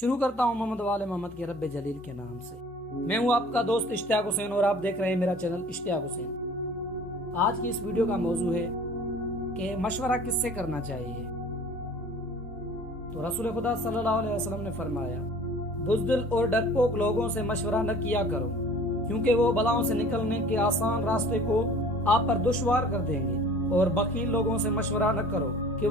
شروع کرتا ہوں محمد والے محمد کے رب جلیل کے نام سے۔ میں ہوں آپ کا دوست اشتیاق حسین اور آپ دیکھ رہے ہیں میرا چینل اشتیاق حسین۔ آج کی اس ویڈیو کا موضوع ہے کہ مشورہ کس سے کرنا چاہیے۔ تو رسول خدا صلی اللہ علیہ وسلم نے فرمایا، بزدل اور ڈرپوک لوگوں سے مشورہ نہ کیا کرو، کیونکہ وہ بلاؤں سے نکلنے کے آسان راستے کو آپ پر دشوار کر دیں گے، اور بخیل لوگوں سے مشورہ نہ کرو کیونکہ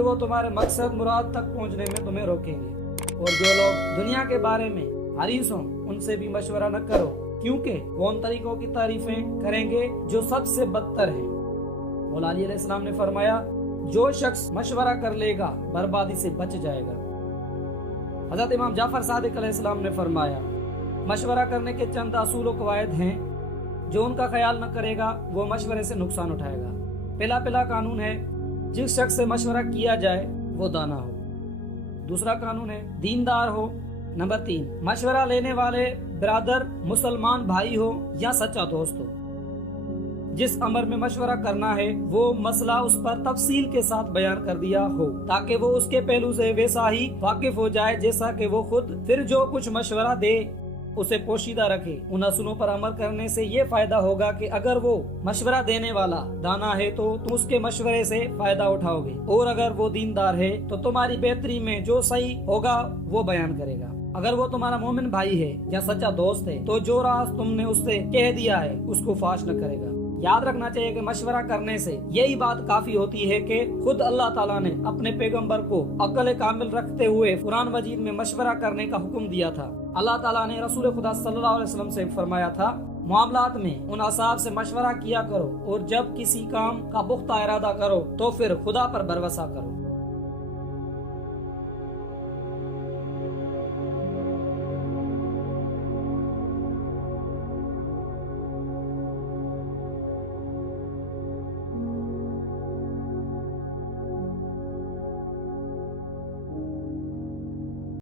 وہ تمہارے مقصد مراد تک پہنچنے میں تمہیں روکیں گے، اور جو لوگ دنیا کے بارے میں حریص ہوں ان سے بھی مشورہ نہ کرو، کیونکہ وہ ان طریقوں کی تعریفیں کریں گے جو سب سے بدتر ہیں۔ مولا علی علیہ السلام نے فرمایا، جو شخص مشورہ کر لے گا بربادی سے بچ جائے گا۔ حضرت امام جعفر صادق علیہ السلام نے فرمایا، مشورہ کرنے کے چند اصول و قواعد ہیں، جو ان کا خیال نہ کرے گا وہ مشورے سے نقصان اٹھائے گا۔ پہلا قانون ہے، جس شخص سے مشورہ کیا جائے وہ دانا ہو۔ دوسرا قانون ہے، دیندار ہو۔ نمبر 3، مشورہ لینے والے برادر مسلمان بھائی ہو یا سچا دوست ہو۔ جس امر میں مشورہ کرنا ہے وہ مسئلہ اس پر تفصیل کے ساتھ بیان کر دیا ہو، تاکہ وہ اس کے پہلو سے ویسا ہی واقف ہو جائے جیسا کہ وہ خود۔ پھر جو کچھ مشورہ دے اسے پوشیدہ رکھے۔ ان اصولوں پر عمل کرنے سے یہ فائدہ ہوگا کہ اگر وہ مشورہ دینے والا دانا ہے تو تم اس کے مشورے سے فائدہ اٹھاؤ گے، اور اگر وہ دیندار ہے تو تمہاری بہتری میں جو صحیح ہوگا وہ بیان کرے گا۔ اگر وہ تمہارا مومن بھائی ہے یا سچا دوست ہے تو جو راز تم نے اس سے کہہ دیا ہے اس کو فاش نہ کرے گا۔ یاد رکھنا چاہیے کہ مشورہ کرنے سے یہی بات کافی ہوتی ہے کہ خود اللہ تعالیٰ نے اپنے پیغمبر کو عقل کامل رکھتے ہوئے قرآن مجید میں مشورہ کرنے کا حکم دیا تھا۔ اللہ تعالیٰ نے رسول خدا صلی اللہ علیہ وسلم سے فرمایا تھا، معاملات میں ان اصحاب سے مشورہ کیا کرو، اور جب کسی کام کا پختہ ارادہ کرو تو پھر خدا پر بھروسہ کرو۔